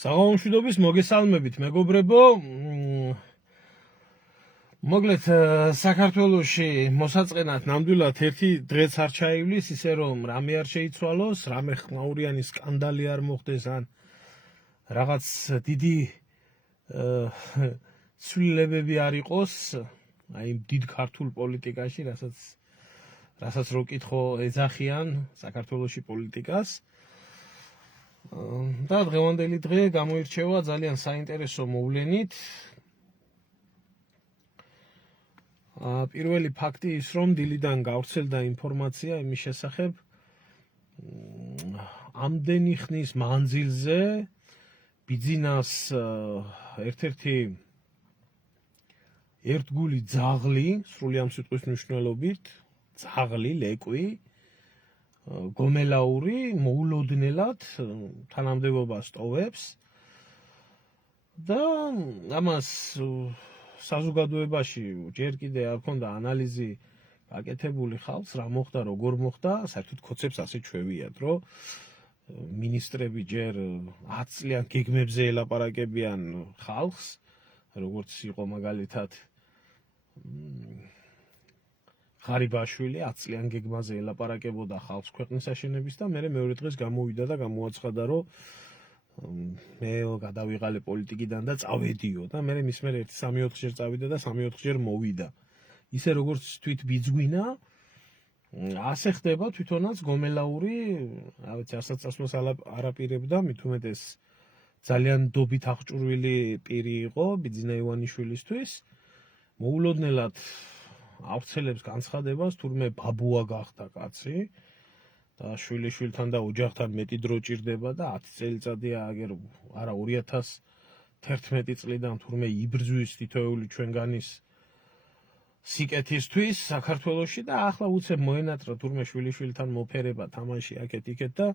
საღამომშვიდობის მოგესალმებით, მეგობრებო. მოგლეთ საქართველოში მოსაწყენად ნამდვილად ერთი დღეც არ ჩაივლის, ისე რომ რამე არ შეიცვალოს, რამე ხმაურიანი სკანდალი არ მოხდეს, ან რაღაც დიდი ცვლილებები არ იყოს, აი დიდ ქართულ პოლიტიკაში, რასაც რო კითხო ეძახიან საქართველოში პოლიტიკას. და დღევანდელი დღე გამოირჩევა ძალიან საინტერესო მოვლენით. პირველი ფაქტი ის, რომ დილიდან გავრცელდა ინფორმაცია იმის შესახებ, ამდენი ხნის მანძილზე ბიძინას ერთ-ერთი ერთგული ძაღლი, სრული ამ სიტყვის მნიშვნელობით, ძაღლი, ლეკვი, გომელაური მოულოდნელად თანამდებობას ტოვებს და ამას საზოგადოებაში ჯერ კიდე არ ქონდა ანალიზი გაკეთებული ხალხს, რა მოხდა, როგორ მოხდა, საერთოდ ქოცებს ასე ჩვევიათ, რომ მინისტრები ჯერ 10 წლიან გეგმებზე ელაპარაკებიან ხალხს, როგორც იყო მაგალითად ღარიბაშვილი 10 წლიან გეგმაზე ელაპარაკებოდა ხალხს ქვეყნის აშენების და მე მეორე დღეს გამოვიდა და გამოაცხადა, რომ მე გადავიღალე პოლიტიკიდან და წავედიო და მე მის მერე 1-3-4 ჯერ წავიდა და 3-4 ჯერ მოვიდა. ისე როგორც თვით ბიძგვინა, ასე ხდება თვითონაც გომელაური, რა ვიცი, ასაწასვლოს არაპირებდა, მით უმეტეს ძალიან დობით აღჭურვილი პირი იყო ბიძინა ივანიშვილისთვის. მოულოდნელად ავრცელებს განცხადებას, თურმე ბაბუა გახდა კაცი და შვილიშვილთან და ოჯახთან მეტი დრო ჭირდება და 10 წელიწადია აგერ არა 2011 წლიდან თურმე იბრძვის თითოეული ჩვენგანის სიკეთისთვის საქართველოში და ახლა უცებ მოენატრა თურმე შვილიშვილთან მოფერება თამაში აქეთ-იქეთ და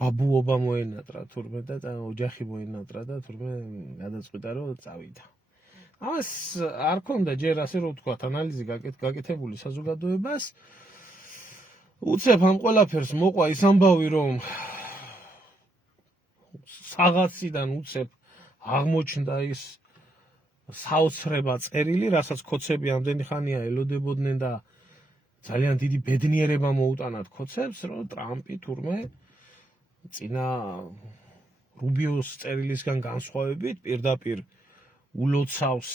ბაბუობა მოენატრა თურმე და ოჯახი მოენატრა და თურმე გადაწყვიტა რომ წავიდა. ამას არ ქონდა ჯერ ასე რომ ვთქვათ ანალიზი გაკეთებული საზოგადოებას. უცებ ამ ყველაფერს მოყვა ის ამბავი, რომ საღაციდან უცებ აღმოჩნდა ის საოცრება წერილი, რასაც ქოცები ამდენი ხანია ელოდებოდნენ და ძალიან დიდი ბედნიერება მოუტანათ ქოცებს, რომ ტრამპი თურმე წინა რუბიოს წერილისგან განსხვავებით პირდაპირ ულოცავს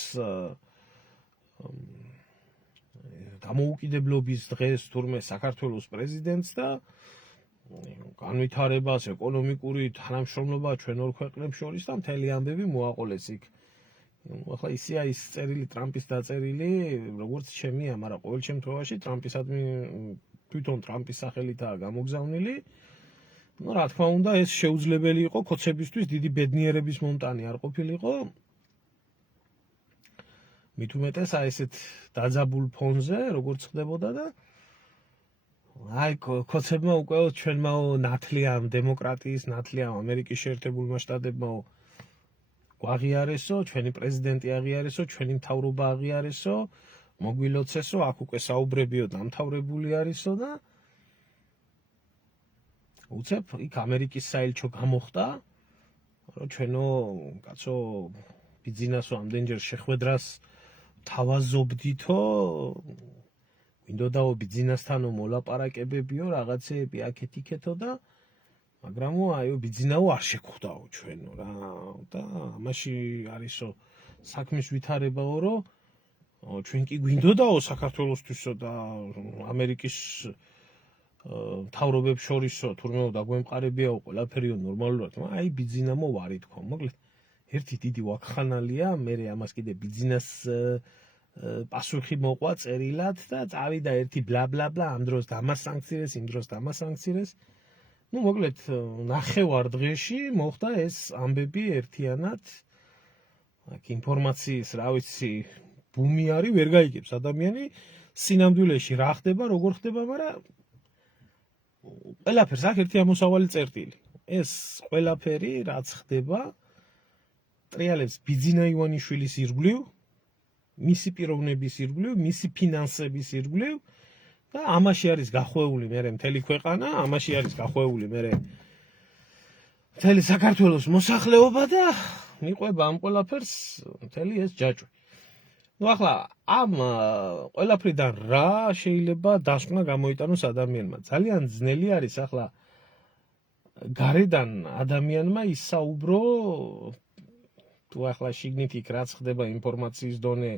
დამოუკიდებლობის დღეს თურმე საქართველოს პრეზიდენტს და განვითარებას, ეკონომიკური თანამშრომლობა ჩვენ ორ ქვეყნებს შორის და მთელი ამბები მოაყოლეს იქ. ახლა ისეა ის წერილი ტრამპის დაწერილი, როგორც ჩემია, მაგრამ ყოველ შემთხვევაში ტრამპისადმი თვითონ ტრამპის სახელითაა გამოგზავნილი. რა თქმა უნდა, ეს შეუძლებელი იყო ქოცებისთვის დიდი ბედნიერების მომტანი არ ყოფილიყო. მით უმეტეს აი ესეთ დაძაბულ ფონზე, როგორც ხდებოდა და აი ქოცებმა უკვე ჩვენმაო ნათლიამ დემოკრატიის, ნათლიამ ამერიკის შეერთებულმა შტატებმაო გვაღიარესო, ჩვენი პრეზიდენტი აღიარესო, ჩვენი მთავრობა აღიარესო, მოგვილოცესო, აქ უკვე საუბრებიო დამთავრებული არისო და უცებ იქ ამერიკის საელჩო გამოხდა, რომ ჩვენო კაცო ბიძინასო ამდენჯერ შეხვედრას თავაზობდითო, გვინდოდაო ბიძინასთანო მოლაპარაკებებიო, რაღაცეები აქეთ-იქეთო და მაგრამო აიო ბიძინაო არ შეგხვდაო ჩვენო რა და ამაში არისო საქმის ვითარებაო, რომ ჩვენ კი გვინდოდაო საქართველოსთვისო და ამერიკის მთავრობებს შორისო თურმე დაგვემყარებიაო ყველაფერიო ნორმალურად, აი ბიძინამო ვარი თქო. მოკლედ ერთი დიდი ვაკხანალია, მე ამას კიდე ბიძინას პასუხი მოყვა წერილად და წავიდა ერთი ბლა ბლა ბლა, ამ დროს დამასანქცირეს, იმ დროს დამასანქცირეს. მოკლედ ნახევარ დღეში მოხდა ეს ამბები ერთიანად. აქ ინფორმაციის, რა ვიცი, ბუმი არის, ვერ გაიგებს ადამიანი სინამდვილეში რა ხდება, როგორ ხდება, მაგრამ ყველაფერს აქ ერთი ამოსავალი წერტილი. ეს ყველაფერი რაც ხდება ტრიალებს ბიძინა ივანიშვილის ირგვლივ, მისი პიროვნების ირგვლივ, მისი ფინანსების ირგვლივ და ამაში არის გახვეული მე მთელი ქვეყანა, ამაში არის გახვეული მე მთელი საქართველოს მოსახლეობა და მიყვება ამ ყველაფერს მთელი ეს ჯაჭვი. ნუ ახლა ამ ყველაფრიდან რა შეიძლება დასკვნა გამოიტანოს ადამიანმა? ძალიან ძნელი არის ახლა გარედან ადამიანმა ისაუბრო თუ ახლა შიგნით იქ რაც ხდება ინფორმაციის დონე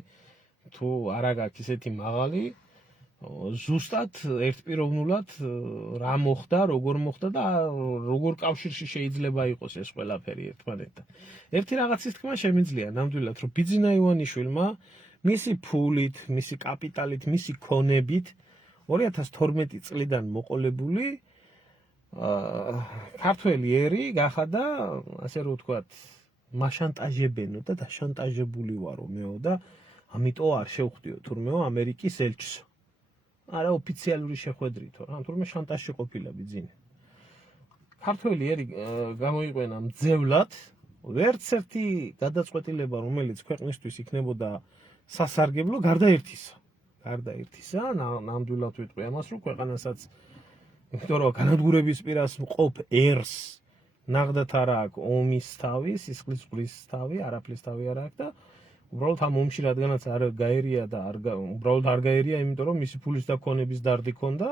თუ არა გაქვს ისეთი მაღალი ზუსტად ერთპიროვნულად რა მოხდა, როგორ მოხდა და როგორ კავშირში შეიძლება იყოს ეს ყველაფერი ერთმანეთთან. ერთი რაღაცის თქმა შემიძლია ნამდვილად, რომ ბიძინა ივანიშვილმა მისი ფულით, მისი კაპიტალით, მისი ქონებით 2012 წლიდან მოყოლებული ქართველი ერი გახადა, ასე რომ ვთქვათ, მაშანტაჟებენო და დაშანტაჟებული ვარო მეო და ამიტომ არ შევხვდიო თურმეო ამერიკის ელჩსო. არა ოფიციალური შეხვედრითო, რა თურმე შანტაჟში ყოფილა ბიძინა. ქართველი ერი გამოიყვენა მძევლად, ვერც ერთი გადაწყვეტილება, რომელიც ქვეყნისთვის იქნებოდა სასარგებლო, გარდა ერთისა, ნამდვილად ვიტყვი ამას, რომ ქვეყანასაც იმიტომ რომ განადგურების პირას მყოფ ერს ნახდათ არა აქვს ომის თავი, სისხლის ზღვრის თავი, არაფრის თავი არ აქვს და უბრალოდ ამ ომში რადგანაც არ გაერია და უბრალოდ არ გაერია, იმიტომ რომ მისი ფულის და ქონების დარდი ქონდა.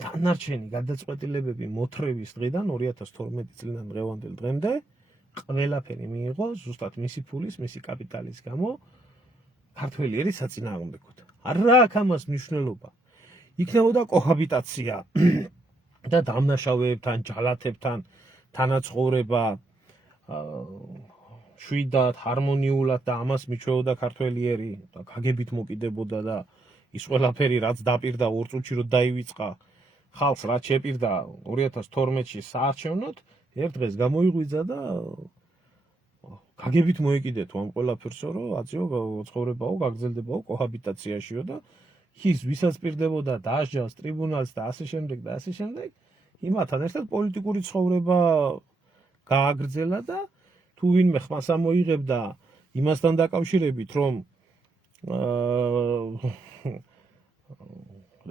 დანარჩენი გადაწყვეტილებები მოთრევის დღიდან 2012 წლიდან დღევანდელ დღემდე ყველაფერი მიიღო ზუსტად მისი ფულის, მისი კაპიტალის გამო ქართველი ერის საწინააღმდეგოდ. არა აქვს ამას მნიშვნელობა. იქნებოდა კოჰაბიტაცია და დამნაშავეებთან, ჯალათებთან თანაცხოვრება შვიდად, ჰარმონიულად და ამას მიჩვეოდა ქართველი ერი და გაგებით მოკიდებოდა და ის ყველაფერი რაც დაპირდა 2 წუთში რომ დაივიწყა ხალხს რაც შეპირდა 2012-ში საარჩევნოდ ერთ დღეს გამოიღვიძა და გაგებით მოეკიდეთ ამ ყველაფერსო რომ აწიო ცხოვრებაო, გაგრძელდებაო კოჰაბიტაციაშიო და ის ვისაც პირდებოდა დაასჯავს ტრიბუნალს და ასე შემდეგ და ასე შემდეგ იმათთან ერთად პოლიტიკური ცხოვრება გააგრძელა და თუ ვინმე ხმას ამოიღებდა იმასთან დაკავშირებით რომ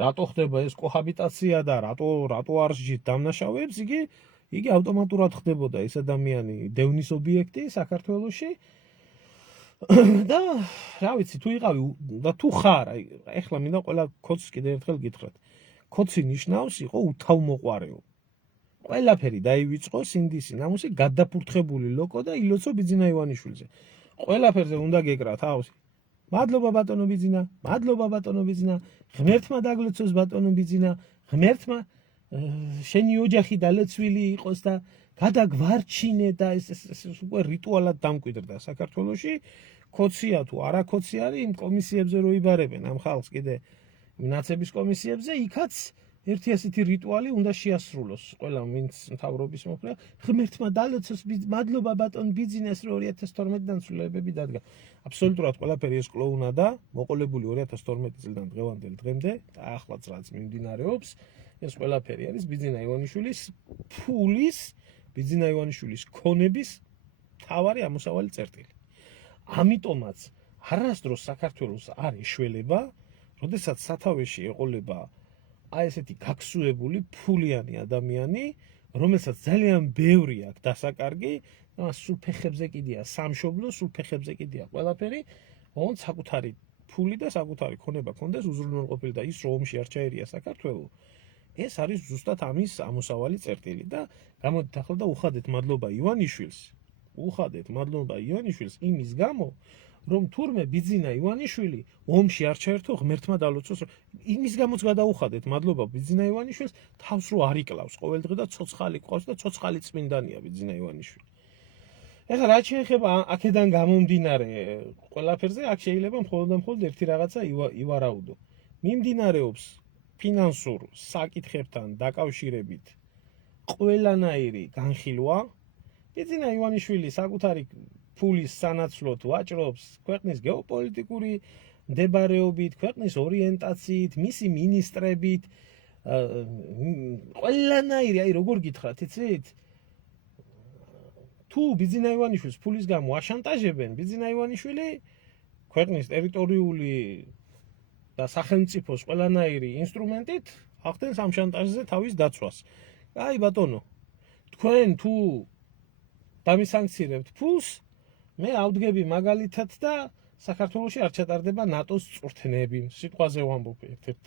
რატო ხდება ეს კოჰაბიტაცია და რატო არ სჯით დამნაშავეებს, იგი ავტომატურად ხდებოდა ეს ადამიანი დევნის ობიექტი საქართველოში და რა ვიცი თუ იყავი და თუ ხარ, ეხლა მინდა ყველა კოდს კიდევ ერთხელ გითხრათ. კოდსი ნიშნავს იყო უთავმოყვარეო. ყველაფერი დაივიწყო სინდისი ნამუსი გადაფურთხებული ლოკო და ილოცო ბიძინა ივანიშვილზე. ყველაფერზე უნდა გეკრათ ავსი. მადლობა ბატონო ბიძინა, მადლობა ბატონო ბიძინა, ღმერთმა დაგლოცოს ბატონო ბიძინა, ღმერთმა შენი ოჯახი დალოცვილი იყოს და გადაგვარჩინე და ეს უკვე რიტუალად დამკვიდრდა საქართველოში. კოცია თუ არა კოცი არის იმ კომისიებზე რო იბარებენ ამ ხალხს კიდე ნაცების კომისიებზე, იქაც ერთი ასეთი რიტუალი უნდა შეასრულოს ყველა ვინც მთავრობის მოკლა. ღმერთმა დალოცოს, მადლობა ბატონ ბიძინას რომ 2012-დან ცვლილებები დადგა. აბსოლუტურად ყველაფერი ეს კლოუნა და მოყოლებული 2012 წლიდან დღევანდელ დღემდე და ახლაც რაც მიმდინარეობს, ეს ყველაფერი არის ბიძინა ივანიშვილის ფულის, ბიძინა ივანიშვილის ქონების თავარი ამოსავალი წერტილი. ამიტომაც არასდროს საქართველოს არ ეშველება, როდესაც სათავეში ეყოლება აი ესეთი გაქსუებული ფულიანი ადამიანი, რომელსაც ძალიან ბევრი აქვს დასაკარგი, და სულ ფეხებზე კიდია სამშობლო, სულ ფეხებზე კიდია ყველაფერი, ოღონდ საკუთარი ფული და საკუთარი ქონება ქონდეს უზრუნველყოფილი და ის რომ ომში არ ჩაერია საქართველო, ეს არის ზუსტად ამის ამოსავალი წერტილი და გამოდით ახლა და უხადეთ მადლობა ივანიშვილს იმის გამო, რომ თურმე ბიძინა ივანიშვილი ომში არ ჩაერთო ღმერთმა დალოცოს, იმის გამოც გადაუხადეთ მადლობა ბიძინა ივანიშვილს, თავს რო არ იკლავს ყოველდღე და ცოცხალი ყავს და ცოცხალი წმინდანია ბიძინა ივანიშვილი. ეხლა რაც შეეხება აქედან გამომდინარე ყველაფერზე, აქ შეიძლება მხოლოდ ერთი რაღაცა ივარაუდო. მიმდინარეობს ფინანსურ საკითხებთან დაკავშირებით ყველანაირი განხილვა. ბიძინა ივანიშვილი საკუთარი ფულის სანაცვლოდ ვაჭრობს ქვეყნის გეოპოლიტიკური მდებარეობით, ქვეყნის ორიენტაციით, მისი მინისტრებით, ყველანაირი, აი როგორ გითხრათ, იცით? თუ ბიძინა ივანიშვილს ფულის გამო აშანტაჟებენ, ბიძინა ივანიშვილი ქვეყნის ტერიტორიული და სახელმწიფოს ყველანაირი ინსტრუმენტით ახდენს ამ შანტაჟზე თავის დაცვას. აი ბატონო, თქვენ თუ დამისანქცირებთ ფულს, მე ავდგები მაგალითად და საქართველოში არ ჩატარდება ნატოს წვრთნები. სიტყვაზე ვამბობ ერთ-ერთ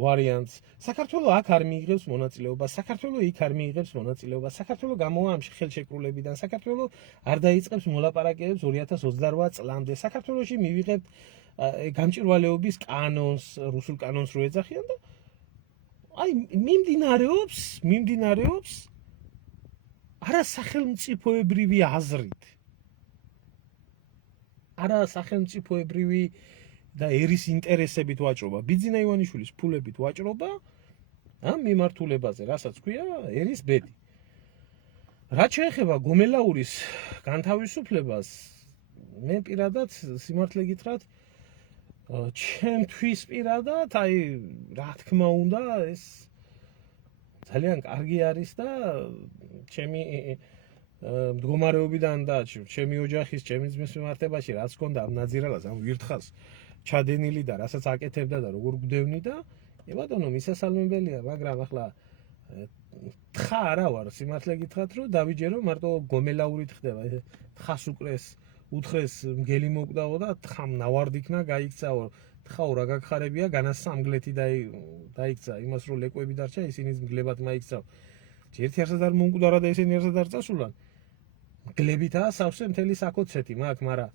ვარიანტს. საქართველოს აქ არ მიიღებს მონაწილეობას, საქართველოს იქ არ მიიღებს მონაწილეობას, საქართველოს გამოვა ამ ხელშეკრულებიდან, საქართველოს არ დაიწყებს მოლაპარაკებებს 2028 წლამდე. საქართველოში მივიღებთ გამჭვირვალეობის კანონს, რუსულ კანონს რო ეძახიან და აი მიმდინარეობს არა სახელმწიფოებრივი აზრით. არა სახელმწიფოებრივი და ერის ინტერესებით ვაჭრობა, ბიძინა ივანიშვილის ფულებით ვაჭრობა ამ მიმართულებაზე, რასაც ქვია ერის ბედი. რაც შეეხება გომელაურის განთავისუფლებას, მე პირადად სიმართლე გითხრათ, ჩემთვის პირადად, აი, რა თქმა უნდა, ეს ძალიან კარგი არის და ჩემი მდგომარეობიდან და ჩემი ოჯახის, ჩემი ძმის მიმართებაში რაც ჰქონდა ამ ნაძირალას, ამ ვირთხას ჩადენილი და რასაც აკეთებდა და როგორ გვდევნიდა, ბატონო, მისასალმებელია, მაგრამ ახლა თხა არა ვარ, სიმართლე გითხრათ, რომ დავიჯერო მარტო გომელაურით ხდება, თხას უკრეს, უთხრეს მგელი მოკდაო და თხამ ნავარდიქნა გაიქცაო, თხაო რა გაგხარებია, განასამგლეთი დაიქცა, იმას რომ ლეკვები დარჩა, ისინიც მგლებად მაიქცაო. ერთი არსად არ მომკვდარა და ისინი არსად არ წასულან. მგლებითაა სავსე მთელი საკოცეთი მაგ, მაგრამ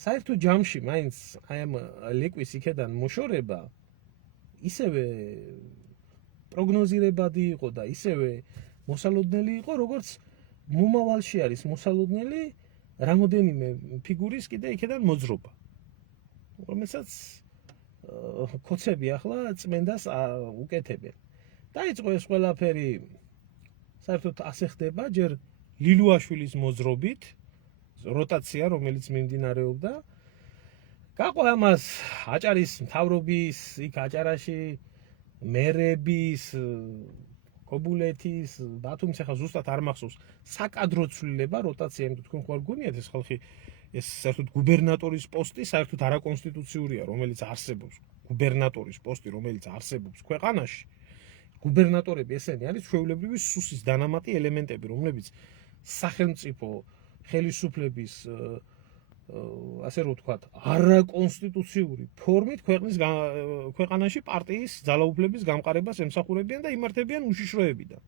საერთო ჯამში მაინც აი ამ ლეკვის იქედან მოშორება ისევე პროგნოზირებადი იყო და ისევე მოსალოდნელი იყო, როგორც მომავალში არის მოსალოდნელი რამოდენიმე ფიგურის კიდე იქედან მოძრობა. რომელსაც კოცები ახლა წმენდას უკეთებენ. დაიწყო ეს ყველაფერი საერთოდ ასე ხდება, ჯერ ლილუაშვილის მოძრობით, როტაცია, რომელიც მიმდინარეობდა. გაყო ამას აჭარის მთავრობის, იქ აჭარაში მერების, კობულეთის, ბათუმის, ახლა ზუსტად არ მახსოვს, საკადრო ცვლილება, როტაცია, იმიტომ თქვენ ხوار გგონიათ ეს ხალხი, ეს საერთოდ გუბერნატორის პოსტი საერთოდ არაკონსტიტუციურია, რომელიც არსებობს, გუბერნატორის პოსტი, რომელიც არსებობს ქვეყანაში. გუბერნატორები ესენი არის ჩვეულებრივი სუსის დანამატი ელემენტები, რომლებიც სახელმწიფო ხელისუფლების ასე რომ ვთქვათ, არაკონსტიტუციური ფორმით ქვეყანაში პარტიის ძალაუფლების გამყარებას ემსახურებიან და იმართებიან უშიშროებიდან.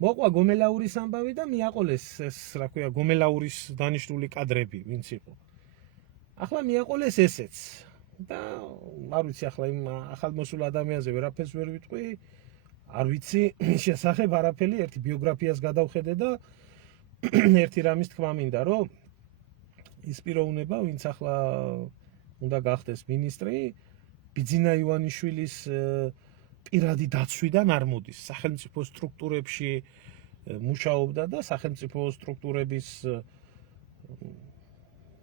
მოყვა გომელაურის ამბავი და მიაყოლეს ეს, რა ქვია, გომელაურის დანიშნული კადრები, ვინც იყო. ახლა მიაყოლეს ესეც. და არ ვიცი ახლა იმ ახალმოსულ ადამიანზე ვერაფერს ვერ ვიტყვი, არ ვიცი შესახებ არაფერი, ერთი ბიოგრაფიას გადავხედე და ერთი რამის თქმა მინდა, რომ ის პიროვნება, ვინც ახლა უნდა გახდეს მინისტრი, ბიძინა ივანიშვილის პირადი დაცვიდან არ მოდის. სახელმწიფო სტრუქტურებში მუშაობდა და სახელმწიფო სტრუქტურების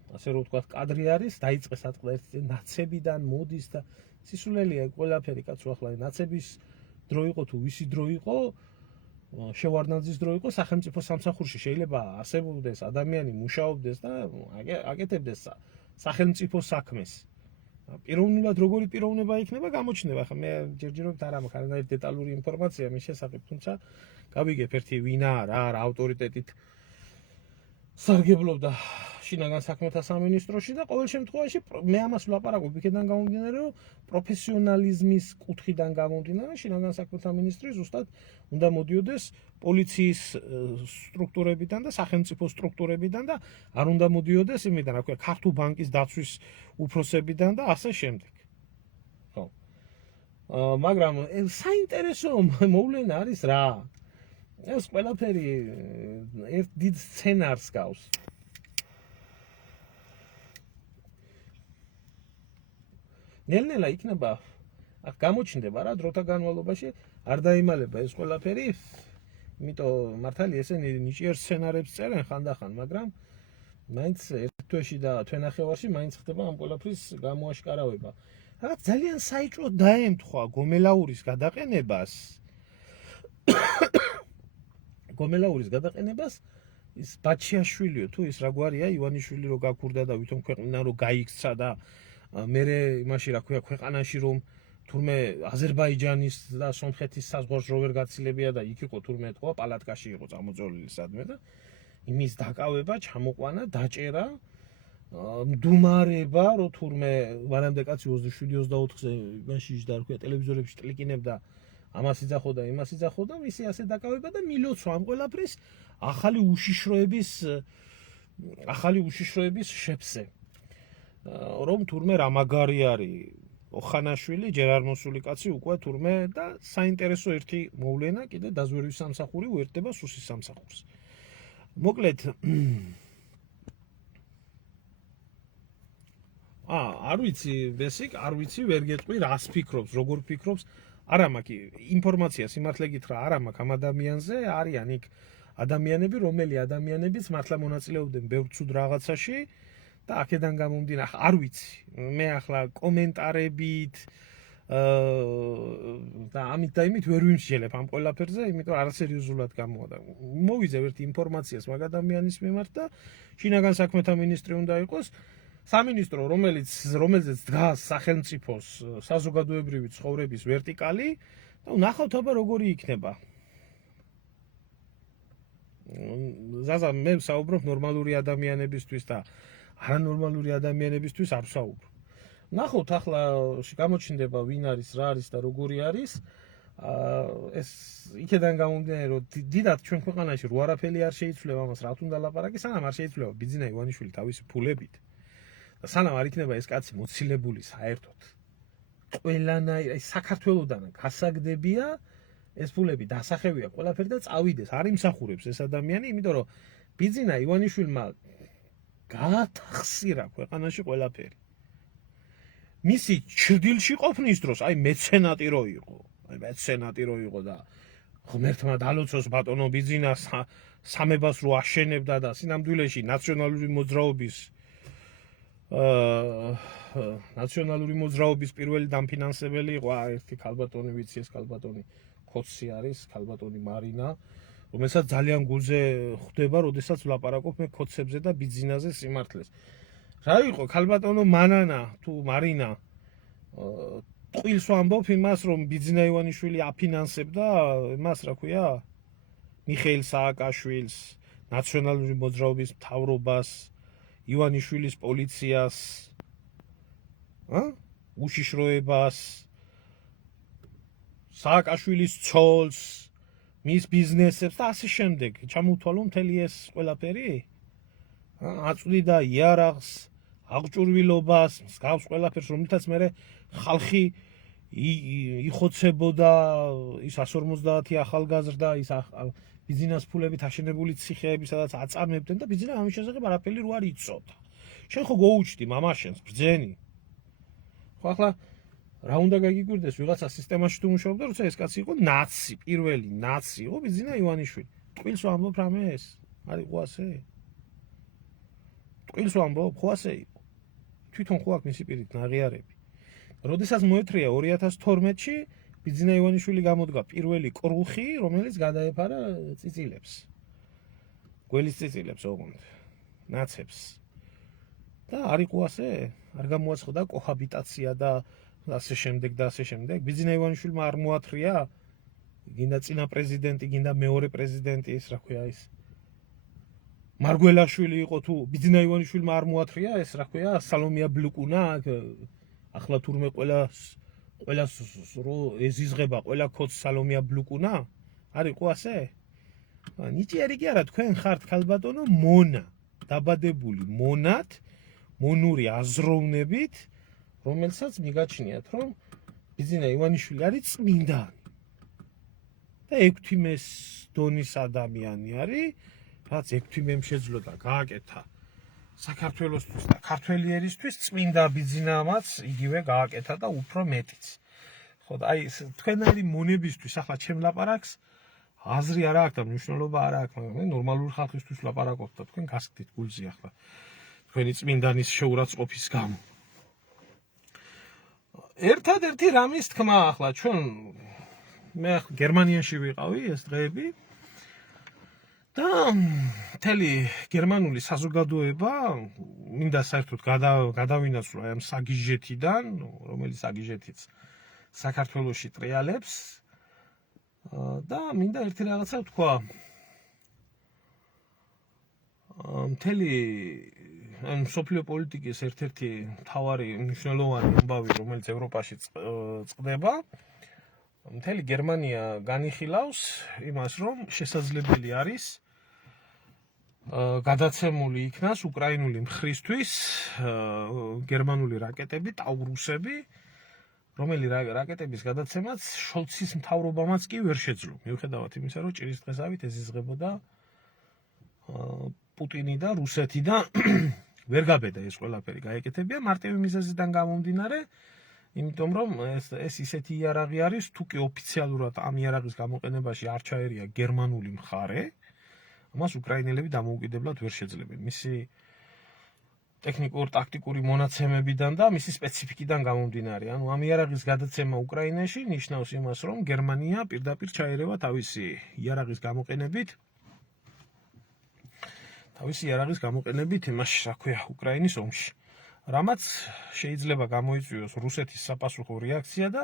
ასე რომ ვთქვათ, კადრი არის, დაიწყეს ატყდა ერთი ნაცებიდან მოდის და სისულელია ყველაფერი, კაცო, ახლა ნაცების დრო იყო თუ ვისი დრო იყო, შევარდნაძის დრო იყო, სახელმწიფო სამსახურში შეიძლება არსებობდეს ადამიანი, მუშაობდეს და აკეთებდეს სახელმწიფო საქმეს. პიროვნულად როგორი პიროვნება იქნება გამოჩნდება, ახლა მე ჯერჯერობით არ მაქვს არანაირი დეტალური ინფორმაცია მის შესახებ, თუმცა გავიგებ ერთი ვინა რა ავტორიტეტით სარგებლობდა შინაგან საქმეთა სამინისტროში და ყოველ შემთხვევაში მე ამას ვლაპარაკობ იქიდან გამომდინარე, რომ პროფესიონალიზმის კუთხიდან გამომდინარე, შინაგან საქმეთა მინისტრი ზუსტად უნდა მოდიოდეს პოლიციის სტრუქტურებიდან და სახელმწიფო სტრუქტურებიდან და არ უნდა მოდიოდეს იმიდან, რა ქვია, ქართულ ბანკის დაცვის უფროსებიდან და ასე შემდეგ. ხო. მაგრამ საინტერესო მოვლენა არის რა? ეს ყველაფერი ერთ დიდ სცენარს გავს. ნელ-ნელა იქნება, გამოჩნდება რა დროთა განმავლობაში, არ დაიმალება ეს ყველაფერი, იმიტომ მართალია ესენი ნიჭიერ სცენარებს წერენ ხანდახან, მაგრამ მაინც ერთ თვეში და თვენახევარში მაინც ხდება ამ ყველაფრის გამოაშკარავება. რაღაც ძალიან საიჭრო დაემთხვა გომელაურის გადაყენებას. გომელაურის გადაყენებას ის ბაჩიაშვილიო თუ ის რა გვარია, ივანიშვილი რო გაქურდა და ვითომ ქვეყნიდან რო გაიქცა და მერე იმაში რა ქვია, ქვეყანაში რომ თურმე აზერბაიჯანის და სომხეთის საზღვარს რო ვერ გაცილებია და იქ იყო თურმე თქვა პალატკაში იყო წამოწოლილი სადმე და იმის დაკავება, ჩამოყვანა, დაჭერა, მდუმარება, რო თურმე ვარამდე კაცი 27-24-ზე მაშინ და რქვია ტელევიზორებში ტლიკინებდა, ამას იძახოდა, იმას იძახოდა, მისი ასე დაკავება და მილოცვა ამ ყველაფრის ახალი უშიშროების შეფსე. რომ თურმე რა მაგარი არის ოხანაშვილი, ჯერ არ მოსული კაცი უკვე თურმე და საინტერესო ერთი მოვლენა კიდე დაზვერვის სამსახური უერთდება სუსის სამსახურს. მოკლედ არ ვიცი ბესიკ, არ ვიცი, ვერ გეტყვი რას ფიქრობს, როგორ ფიქრობს. არა მაქვს ინფორმაცია სიმართლე გითხრა, არა მაქვს ამ ადამიანზე, არიან იქ ადამიანები, რომელი ადამიანებიც მართლა მონაწილეობდნენ ბევრ ცუდ რაღაცაში და აქედან გამომდინარე, არ ვიცი. მე ახლა კომენტარებით და ამით და იმით ვერ ვიმსჯელებ ამ ყველაფერზე, იმიტომ რომ არასერიოზულად გამოადა. მოვიძებ ერთი ინფორმაციას მაგ ადამიანის მიმართ და შინაგან საქმეთა მინისტრი უნდა იყოს. სამინისტრო, რომელზეც დგას სახელმწიფოს საზოგადოებრივი ცხოვრების ვერტიკალი და ნახავთ აბა როგორი იქნება. ზაზა მე ვსაუბრობ ნორმალური ადამიანებისთვის და არანორმალური ადამიანებისთვის არ ვსაუბრობ. ნახოთ ახლა გამოჩნდება ვინ არის, რა არის და როგორი არის. ეს იქედან გამომდინარე რომ დიდად ჩვენ ქვეყანაში რო არაფერი არ შეიცვლება ამას რა თუნდა ლაპარაკი, სანამ არ შეიცვლება ბიძინა ივანიშვილი თავისი ფულებით. და სანამ არ იქნება ეს კაცი მოცილებული საერთოდ ყველანაირ აი საქართველოდან გასაგდებია ეს ფულები დასახევია ყველაფერი და წავიდეს არ იმსახურებს ეს ადამიანი იმიტომ რომ ბიძინა ივანიშვილმა გაათახსირა ქვეყანაში ყველაფერი მისი ჩრდილში ყოფნის დროს აი მეცენატი რო იყო და ღმერთმა დალოცოს ბატონო ბიძინა სამებას რო აშენებდა და სინამდვილეში ნაციონალური მოძრაობის პირველი დამფინანსებელი იყო ერთი ქალბატონი ვიცი ეს ქალბატონი ქოცი არის ქალბატონი მარინა რომელსაც ძალიან გულზე ხვდება როდესაც ვლაპარაკობ მე ქოცებზე და ბიძინაზე სიმართლეს რა იყო ქალბატონო მანანა თუ მარინა ტყილს ვამბობ იმას რომ ბიძინა ივანიშვილი აფინანსებდა იმას რა ქვია მიხეილ სააკაშვილს ნაციონალური მოძრაობის მთავრობას ივანიშვილის პოლიციას უშიშროებას სააკაშვილის ცოლს მის ბიზნესებს და ასე შემდეგ ჩამოთვალო მთელი ეს ყველაფერი აწვდიდა იარაღს აღჭურვილობას მსგავს ყველაფერს რომლითაც მე ხალხი იხოცებოდა ის 150 ახალგაზრდა ის ბიძინას ფულებით აშენებული ციხეები სადაც აწამებდნენ და ბიძინა ამის შესახებ არაფერი რო არ იცოდა. შენ ხო გოუჩდი მამაშენს ბრძენი. ხო ახლა რა უნდა გაგიკვირდეს ვიღაცა სისტემაში თუ მუშაობდა როცა ეს კაცი იყო ნაცი, პირველი ნაცი იყო ბიძინა ივანიშვილი. ტყილს ვამბობ რამე ეს? არ იყო ასე? ტყილს ვამბობ, ხო ასე იყო. თვითონ ხო აქ მისი პირით ნაღიარები. როდესაც მოეთრია 2012-ში ბიძინა ივანიშვილი გამოდგა პირველი კრუხი, რომელიც გადაეფარა წიწილებს. გველის წიწილებს ოღონდ, ნაცებს. და არ იყო ასე? არ გამოაცხადა კოჰაბიტაცია და ასე შემდეგ და ასე შემდეგ. ბიძინა ივანიშვილმა არ მოათრია გინდა წინა პრეზიდენტი, გინდა მეორე პრეზიდენტი, ეს რა ქვია ის. მარგველაშვილი იყო თუ ბიძინა ივანიშვილმა არ მოათრია ეს რა ქვია, სალომია ბლუკუნა, ახლა თურმე ყველას რო ეზიზღება ყველა ქოც სალომია ბლუკუნა არ იყო ასე? ნიჭიერი კი არა თქვენ ხართ ქალბატონო მონა დაბადებული მონად მონური აზროვნებით რომელსაც მიგაჩნიათ რომ ბიძინა ივანიშვილი არის წმინდანი და 6-მეს დონის ადამიანი არის რაც 6-მემ შეძლო და გააკეთა საქართველოსთვის და ქართველიერისთვის წმინდა ბიძინამაც იგივე გააკეთა და უფრო მეტიც. ხო და აი თქვენარი მონებისთვის ახლა ჩემ ლაპარაკს აზრი არა აქვს და მნიშვნელობა არა აქვს, მაგრამ მე ნორმალური ხალხისთვის ლაპარაკობ და თქვენ გასკდით გულზე ახლა თქვენი წმინდანის შეურაცხყოფის გამო. ერთადერთი რამის თქმა ახლა ჩვენ მე ახლა გერმანიაში ვიყავი ეს დღეები და მთელი გერმანული საზოგადოება მინდა საერთოდ გადავინაცვლა ამ საგიჟეთიდან, რომელიც საგიჟეთიც საქართველოში ტრიალებს და მინდა ერთი რაღაცა ვთქვა. მთელი მსოფლიო პოლიტიკის ერთ-ერთი მთავარი მნიშვნელოვანი ამბავი, რომელიც ევროპაში წყდება, მთელი გერმანია განიხილავს იმას, რომ შესაძლებელი არის გადაცემული იქნას უკრაინული მხრისთვის გერმანული რაკეტები, ტაურუსები, რომელი რაკეტების გადაცემაც შოლცის მთავრობამაც კი ვერ შეძლო. მიუხედავად იმისა, რომ ჭირის დღესავით ეს იზღებოდა პუტინი და რუსეთი და ვერ გაბედა ეს ყველაფერი გაეკეთებია მარტივი მიზეზიდან გამომდინარე, იმიტომ რომ ეს ისეთი იარაღი არის, თუ კი ოფიციალურად ამ იარაღის გამოყენებაში არ ჩაერია გერმანული მხარე, ამას უკრაინელები დამოუკიდებლად ვერ შეძლებენ. მისი ტექნიკურ-ტაქტიკური მონაცემებიდან და მისი სპეციფიკიდან გამომდინარე. ანუ ამ იარაღის გადაცემა უკრაინაში ნიშნავს იმას, რომ გერმანია პირდაპირ ჩაერევა თავისი იარაღის გამოყენებით იმაში, რა ქვია, უკრაინის ომში. რამაც შეიძლება გამოიწვიოს რუსეთის საპასუხო რეაქცია და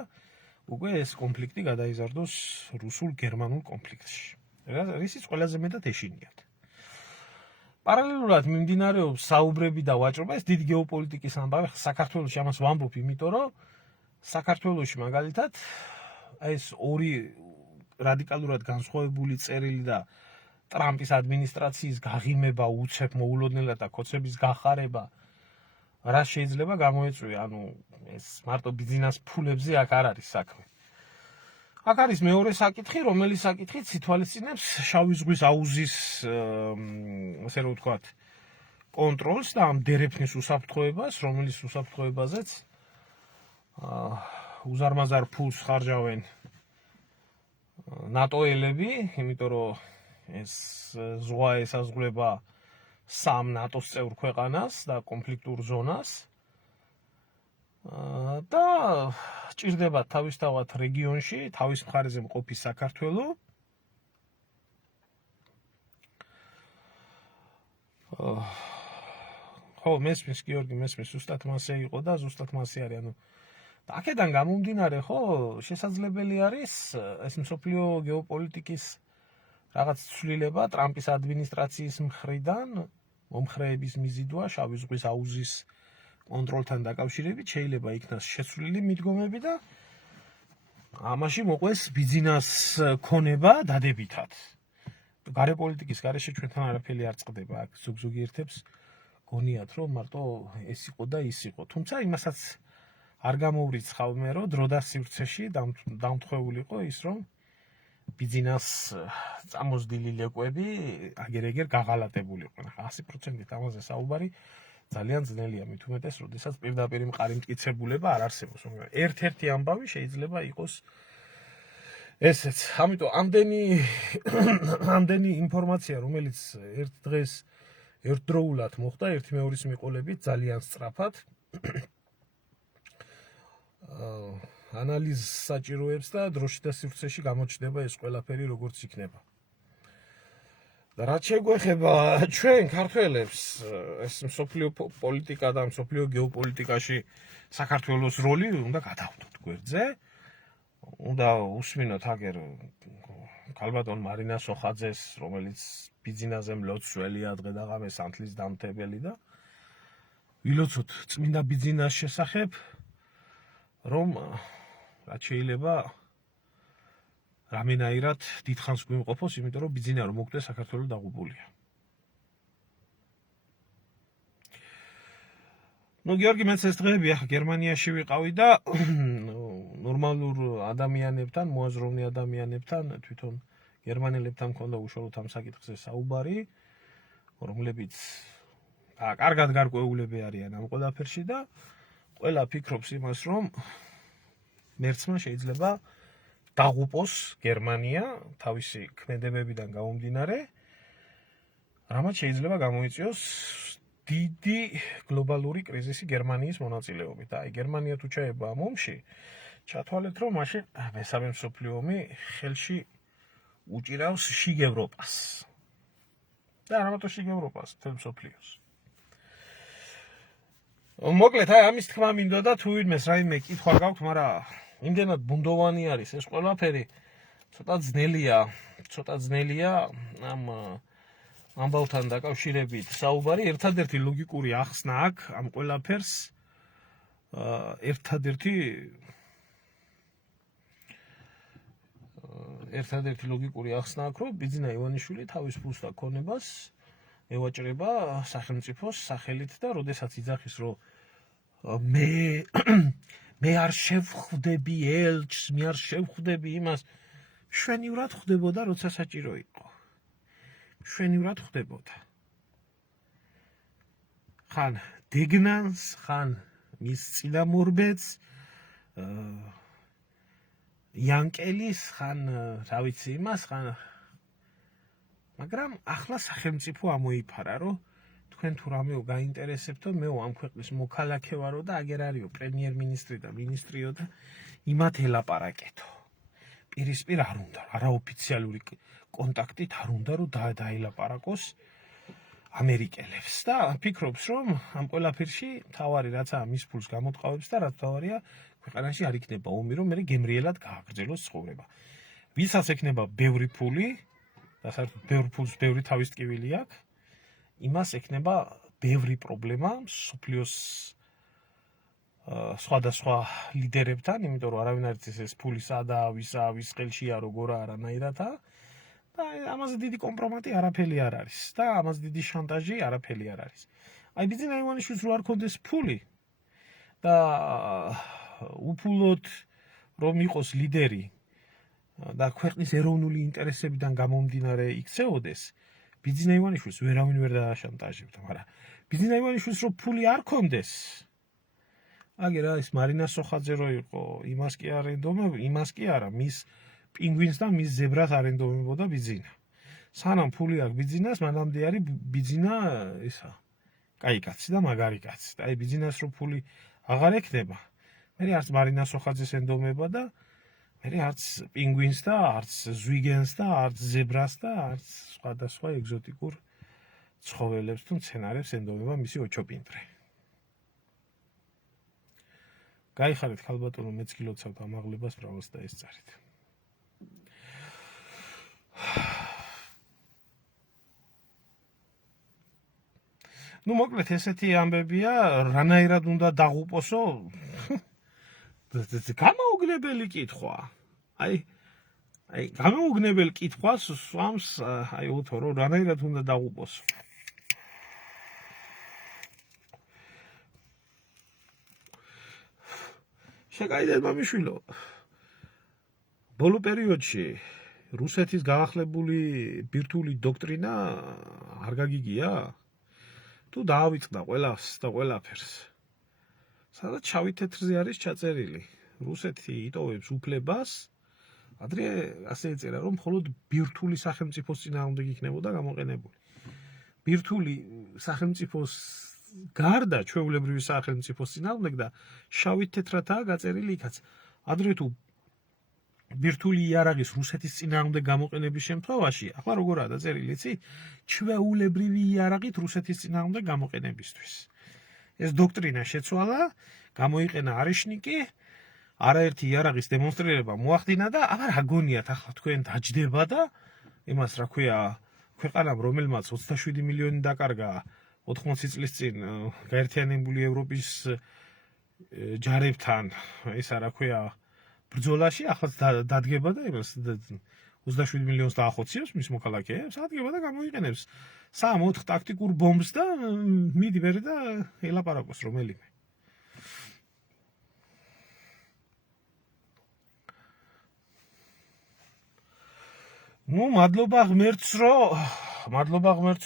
უკვე ეს კონფლიქტი გადაიზარდოს რუსულ-გერმანულ კონფლიქტში. რისიც ყველაზე მეტად ეშინიათ. პარალელურად მიმდინარეობს საუბრები და ვაჭრობა, ეს დიდი გეოპოლიტიკის ამბავი, საქართველოში ამას ვამბობ, იმიტომ რომ საქართველოში მაგალითად ეს ორი რადიკალურად განსხვავებული წერილი და ტრამპის ადმინისტრაციის გაღიმება, უცებ მოულოდნელად და ქოცების გახარება რა შეიძლება გამოეწვია, ანუ ეს მარტო ბიზნეს ფულებზე აქ არ არის საქმე. აქ არის მეორე საკითხი, რომელიც საკითხიც ითვალისწინებს შავი ზღვის აუზის, ასე რომ ვთქვათ, კონტროლს და ამ დერეფნის უსაფრთხოებას, რომელიც უსაფრთხოებაზეც უზარმაზარ ფულს ხარჯავენ ნატოელები, იმიტომ რომ ეს ზღვა ესაზღვრება 3 ნატოს წევრ ქვეყანას და კონფლიქტურ ზონას და ჭირდება თავისთავად რეგიონში თავის მხარეზე მყოფი საქართველო. ხო, მესმის გიორგი, მესმის, ზუსტად მასე იყო და ზუსტად მასე არის, ანუ აქედან გამომდინარე, ხო, შესაძლებელი არის ეს მსოფლიო გეოპოლიტიკის რაღაც ცვლილება ტრამპის ადმინისტრაციის მხრიდან მომხრეების მიზიდვა შავი ზღვის აუზის კონტროლთან დაკავშირებით შეიძლება იქნას შეცვლილი მიდგომები და ამაში მოყვეს ბიზნეს ქონება დადებითად. გარე პოლიტიკის გარეშე ჩვენთან არაფერი არ წყდება, აქ ზოგ-ზოგი ერთებს გონიათ, რომ მარტო ეს იყო და ის იყო. თუმცა იმასაც არ გამოვრიცხავ მე, რომ დრო და სივრცეში დამთხვეულიყო ის, რომ ბიზნეს წამოსდილი ლეკვები აგერ-ეგერ გაღალატებულიყვნენ. 100% ამაზე საუბარი ძალიან ძნელია, მით უმეტეს, როდესაც პირდაპირ მყარი მტკიცებულება არ არსებობს. ერთ-ერთი ამბავი შეიძლება იყოს ესეც. ამიტომ ამდენი ინფორმაცია, რომელიც ერთ დღეს ერთდროულად მოხდა, ერთი მეორის მიყოლებით ძალიან სწრაფად ანალიზს საჭიროებს და დროში და სივრცეში გამოჩნდება ეს ყველაფერი როგორც იქნება. და რაც შეგვეხება ჩვენ ქართველებს, ეს მსოფლიო პოლიტიკა და მსოფლიო გეოპოლიტიკაში საქართველოს როლი უნდა გადავდოთ გვერდზე. უნდა უსმინოთ აგერ ქალბატონ მარინა სოხაძეს, რომელიც ბიზნესზე მლოცველია დღე და ღამე სანთლის დამთებელი და ვილოცოთ წმინდა ბიზნესის შესახებ, რომ რაც შეიძლება რამენაირად დიდხანს გვიმყოფოს, იმიტომ რომ ბიზნესი რომ მოგვდეს საქართველოს დაღუპულია. გიორგი, მეც ეს დღეები ახლა გერმანიაში ვიყავი და ნორმალურ ადამიანებთან, მოაზროვნე ადამიანებთან, თვითონ გერმანელებთან მქონდა უშუალოდ ამ საკითხზე საუბარი, რომლებიც კარგად გარკვეულები არიან ამ ყველაფერში და ყველა ფიქრობს იმას, რომ მერცმა შეიძლება დაღუპოს გერმანია თავისი ქმედებებიდან გამომდინარე, რამაც შეიძლება გამოიწვიოს დიდი გლობალური კრიზისი გერმანიის მონაწილეობით. აი, გერმანია თუ ჩაება ამ ომში, ჩათვალეთ, რომ მაშინ მესამე მსოფლიო ომი ხელში უჭირავს შიგ ევროპას. და არა მარტო შიგ ევროპას, მთელ მსოფლიოს. მოკლედ, აი ამის თქმა მინდოდა, თუ ვინმეს რაიმე კითხვა გაქვთ, მაგრამ იმდენად ბუნდოვანი არის ეს ყველაფერი, ცოტა ძნელია ამ ამბავთან დაკავშირებით საუბარი. ერთადერთი ლოგიკური ახსნა აქვს ამ ყველაფერს, ერთადერთი ლოგიკური ახსნა აქვს, რომ ბიძინა ივანიშვილი თავის ფულს და ქონებას ევაჭრება სახელმწიფოს სახელით და როდესაც იძახის, რომ მე არ შევხვდები ელჩს, მე არ შევხვდები იმას, შვენივრად ხვდებოდა, როცა საჭირო იყო. შვენივრად ხვდებოდა. ხან დეგნანს, ხან მის წინამორბედს, იანკელის, ხან რა ვიცი იმას, ხან მაგრამ ახლა სახელმწიფო ამოიფარა, რომ თქვენ თუ რამეო გაინტერესებთო, მეო ამ ქვეყნის მოქალაქე ვარო და აგერ არისო პრემიერ-მინისტრი და მინისტრიო და იმათ ელაპარაკეთო. პირისპირ არ უნდა, არაოფიციალური კონტაქტით არ უნდა, რომ დაელაპარაკოს ამერიკელებს და ფიქრობს, რომ ამ ყველაფერში მთავარი რაცაა მის ფულს გამოთყავებს და რაც მთავარია ქვეყანაში არ იქნება ომი, რომ მე გემრიელად გააგრძელოს ცხოვრება. ვისაც ექნება ბევრი ფული და საერთოდ ბევრ ფულს ბევრი თავის ტკივილი აქვს, იმას ექნება ბევრი პრობლემა მსოფლიოს სხვადასხვა ლიდერებთან, იმიტომ რომ არავინ არ იცის ეს ფული სადაა, ვისაა, ვის ხელშია, როგორა არანაირადაა და ამაზე დიდი კომპრომატი არაფერი არ არის და ამაზე დიდი შანტაჟი არაფერი არ არის. აი ბიძინა ივანიშვილს რო არ ქონდეს ფული და უფულოდ რომ იყოს ლიდერი და ქვეყნის ეროვნული ინტერესებიდან გამომდინარე იქცეოდეს, ბიძინა ივანიშვილს ვერავინ ვერ დააშანტაჟებდა, მაგრამ ბიძინა ივანიშვილს რო ფული არ ქონდეს, აგერ ის მარინა სოხაძე რო იყო, იმას კი არა, მის პინგვინს და მის ზებრას არენდომებოდა ბიძინა. სანამ ფული აქვს ბიძინას, მანამდე არის ბიძინა ისა, კაი კაცი და მაგარი კაცი. და აი ბიძინას რო ფული აღარ ექნება, მე არც მარინა სოხაძეს ენდომება და მე არც პინგვინს და არც ზვიგენს და არც ზებრას და არც სხვადასხვა ეგზოტიკურ ცხოველებს თუ მცენარებს ენდომება მისი ოჩოპინტრე. გაიხარეთ ქალბატონო, მეც გილოცავთ ამაღლებას მრავლს და ეს წარით. ნუ მოკლედ ესეთი ამბებია, რანაირად უნდა დაღუპოსო? გამოუგნებელი კითხვა. აი გამოუგნებელი კითხვას სვამს აი უთო, რომ რანაირად უნდა დაღუპოსო. შეკაიდეთ მამიშვილო. ბოლო პერიოდში რუსეთის გაახლებული ბირთვული დოქტრინა არ გაგიგია? თუ დაავიწყდა ყველას და ყველაფერს. სადაც შავი თეთრზე არის ჩაწერილი. რუსეთი იტოვებს უფლებას, ადრე ასე ეწერა, რომ მხოლოდ ბირთვული სახელმწიფოს წინააღმდეგ იქნებოდა გამოყენებული. ბირთვული სახელმწიფოს გარდა ჩვეულებრივი სახელმწიფოს წინააღმდეგ და შავი თეთრათაა გაწერილი იქაც. ადრე თუ ბირთვული იარაღის რუსეთის წინააღმდეგ გამოყენების შემთხვევაში, ახლა როგორაა დაწერილი, იცით? ჩვეულებრივი იარაღით რუსეთის წინააღმდეგ გამოყენებისთვის. ეს დოქტრინა შეცვალა, გამოიყენა არიშნიკი, არაერთი იარაღის დემონსტრირება მოახდინა და აბა რა გონიათ ახლა თქვენ დაჯდება და იმას რა ქვია, ქვეყანამ რომელმაც 27 მილიონი დაკარგა 80 წლის წინ გაერთიანებული ევროპის ჯარებთან, ისა რა ქვია, ბრძოლაში, ახლა დადგება და იმას 27 მილიონს დაახოციებს მის მოქალაქეებს, ადგება და გამოიყენებს 3-4 ტაქტიკურ ბომბს და მიდი მერე და ელაპარაკოს რომელიმე. ნუ მადლობა ღმერთს,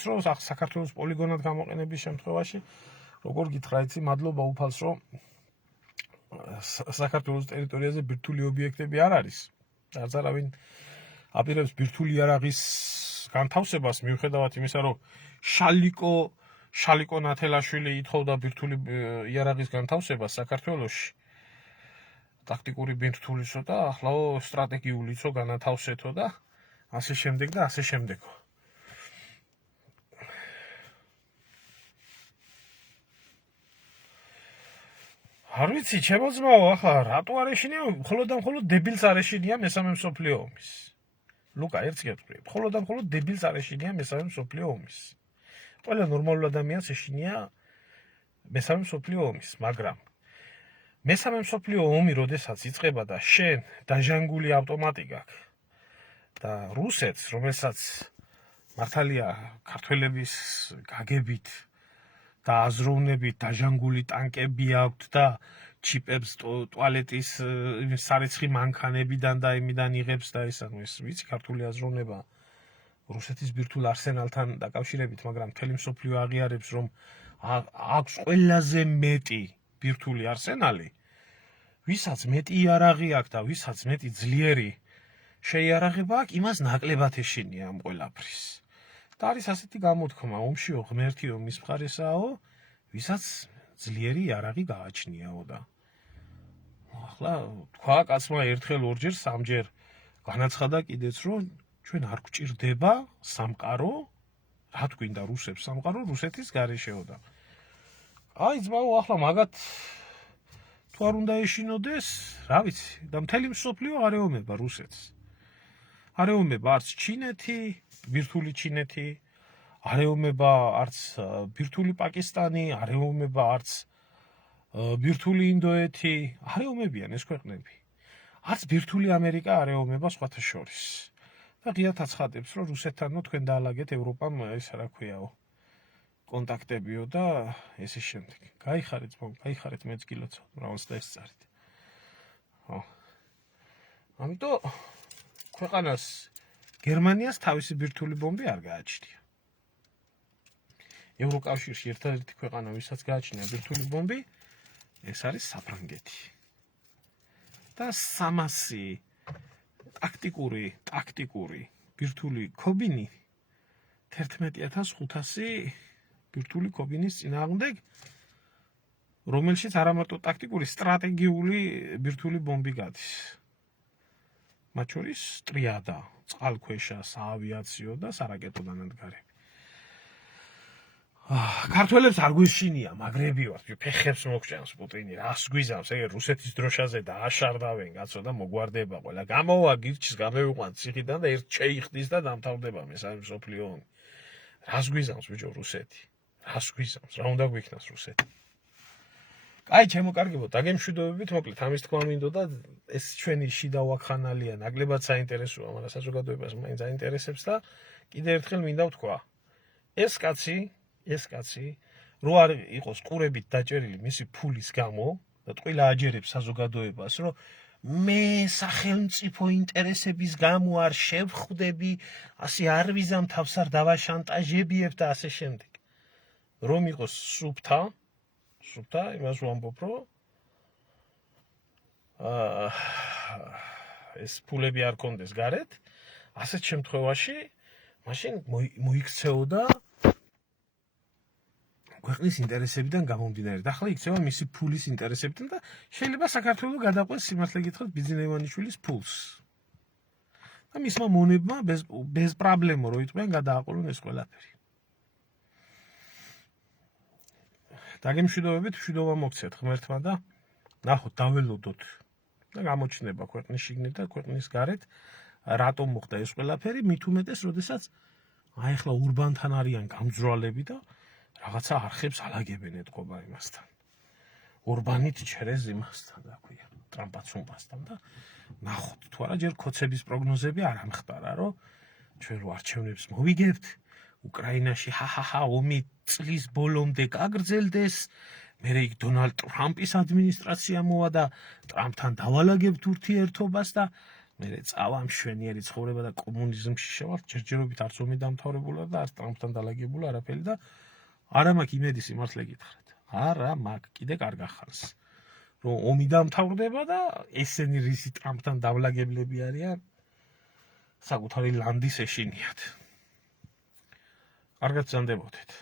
რომ საქართველოს პოლიგონად გამოყენების შემთხვევაში, როგორ გითხრა, იცი, მადლობა უფალს, რომ საქართველოს ტერიტორიაზე ბირთვული ობიექტები არ არის. არც არავინ აპირებს ბირთვული იარაღის განთავსებას, მიუხედავად იმისა, რომ შალიკო ნათელაშვილი ითხოვდა ბირთვული იარაღის განთავსებას საქართველოში. ტაქტიკური ბირთვულისო და ახლაო სტრატეგიულიცო განათავსეთო და ასე შემდეგ და ასე შემდეგო. არ ვიცი, ჩემო ძმაო, ახლა რატო არ ეშინია? მხოლოდ და მხოლოდ დებილს არ ეშინია მესამე მსოფლიო ომის. ლუკა, ერთს გეტყვი, მხოლოდ და მხოლოდ დებილს არ ეშინია მესამე მსოფლიო ომის. ყველა ნორმალურ ადამიანს ეშინია მესამე მსოფლიო ომის, მაგრამ მესამე მსოფლიო ომი, როდესაც იწყება და შენ დაჟანგული ავტომატი გაქვს და რუსეთს, რომელსაც მართალია ქართველების გაგებით და აზროვნებით დაჟანგული ტანკები აქვთ და ჩიპებს ტუალეტის სარეცხი მანქანებიდან და იმიდან იღებს და ეს ვიცი ქართული აზროვნება რუსეთის ბირთვულ არსენალთან დაკავშირებით, მაგრამ მთელი მსოფლიო აღიარებს, რომ აქვს ყველაზე მეტი ბირთვული არსენალი, ვისაც მეტი იარაღი აქვს და ვისაც მეტი ძლიერი შეიარაღება აქვს, იმას ნაკლებად ეშინია ამ ყველაფრის. და არის ასეთი გამოთქმა, ომშიო ღმერთიო მის მხარესაო, ვისაც ძლიერი იარაღი გააჩნიაო და ახლა თქვა კაცმა ერთხელ, ორჯერ, სამჯერ განაცხადა კიდეც, რომ ჩვენ არ გვჭირდება სამყარო, რა გვინდა რუსებს სამყარო რუსეთის გარეშეო და აი ძმაო, ახლა მაგათ თუ არ უნდა ეშინოდეს, რა ვიცი, და მთელი მსოფლიო არ ეომება რუსეთს. არ ეომება არც ჩინეთი, ბირთვული ჩინეთი, არ ეომება არც ბირთვული პაკისტანი, არ ეომება არც ბირთვული ინდოეთი, არ ეომებიან ეს ქვეყნები. არც ბირთვული ამერიკა არ ეომება სხვათა შორის. და ღიათ აცხადებს, რომ რუსეთთანო თქვენ დაალაგეთ ევროპამ ეს რა ქვიაო კონტაქტებიო და ესე შემდეგ. გაიხარეთ, გაიხარეთ, მეც გილოცავ, რაონს და ეს წარით. ამიტომ ქვეყანას გერმანიას თავისი ბირთვული ბომბი არ გააჩნია. ევროკავშირში ერთადერთი ქვეყანა, ვისაც გააჩნია ბირთვული ბომბი, ეს არის საფრანგეთი. და 300 ტაქტიკური ბირთვული ქობინი 11500 ბირთვული ქობინის წინააღმდეგ, რომელშიც არა მარტო ტაქტიკური, სტრატეგიული ბირთვული ბომბი გადის. მათ შორის ტრიადა, წყალქვეშა, საავიაციო და სარაკეტო დანადგარები. ქართველებს არ გვეშინია, მაგრები ვართ, ფეხებს მოგჭამს პუტინი, რას გვიზამს, ეგ რუსეთის დროშაზე და აშარდავენ, კაცო და მოგვარდება ყველა. გამოვა გირჩის, გამევიყვან ციხიდან და ერთ შეიხდის და დამთავრდება მესამე მსოფლიო ომი. რას გვიზამს ბიჭო რუსეთი? რას გვიზამს? რა უნდა გვიქნას რუსეთი? კაი, ჩემო კარგებო, დაგემშვიდობებით, მოკლედ ამის თქმა მინდოდა, ეს ჩვენი შიდა ვაქხანალია, ნაკლებად საინტერესოა, მაგრამ საზოგადოებას მაინც აინტერესებს და კიდევ ერთხელ მინდა ვთქვა, ეს კაცი რო არ იყოს ყურებით დაჭერილი მისი ფულის გამო და ტყუილა აჯერებს საზოგადოებას, რომ მე სახელმწიფო ინტერესების გამო არ შევხვდები, ასე არ ვიზამ თავს არ დავაშანტაჟებიებ და ასე შემდეგ. რომ იყოს სუფთა, იმას ვამბობ, რომ ეს ფულები არ კონდეს გარეთ, ასეთ შემთხვევაში მაშინ მოიქცეოდა ქვეყნის ინტერესებიდან გამომდინარე. და ახლა იქცევა მისი ფულის ინტერესებიდან და შეიძლება საქართველოს გადაყვეს სიმართლე გითხრათ ბიძინევანიშვილის ფულს. და მისმა მონებმა без პრობლემო რო იტყვიან გადააყოლონ ეს ყველაფერი. დაგემშვიდობებით, მშვიდობა მოგცეთ ღმერთმა და ნახოთ, დაველოდოთ და გამოჩნდება ქვეყნის შიგნით და ქვეყნის გარეთ რატომ მოხდა ეს ყველაფერი, მით უმეტეს, როდესაც აი ახლა ურბანთან არიან გამძვრალები და რაღაცა არხებს ალაგებენ ეთყობა იმასთან. ურბანით ჩერეს იმასთან, რა ქვია, ტრამპაცუმპასთან და ნახოთ, თუ არა ჯერ ქოცების პროგნოზები არ ამხდარა, რომ ჩვენ რო არჩევნებს მოვიგებთ, უკრაინაში ომი წლის ბოლომდე გაგრძელდეს, მერე იქ დონალდ ტრამპის ადმინისტრაცია მოვა და ტრამპთან დავალაგებთ ურთიერთობას და მერე წავა მშვენიერი ცხოვრება და კომუნიზმში შევალთ, ჯერჯერობით არც ომი დამთავრებულა და არც ტრამპთან დალაგებულა არაფერი და არა მაქვს იმედი სიმართლე გითხრათ. არა მაქვს, კიდე კარგ ახალს. რომ ომი დამთავრდება და ესენი რისი ტრამპთან დავლაგებლები არიან, საკუთარი ლანდის ეშინიათ. კარგად ზანდებოდეთ.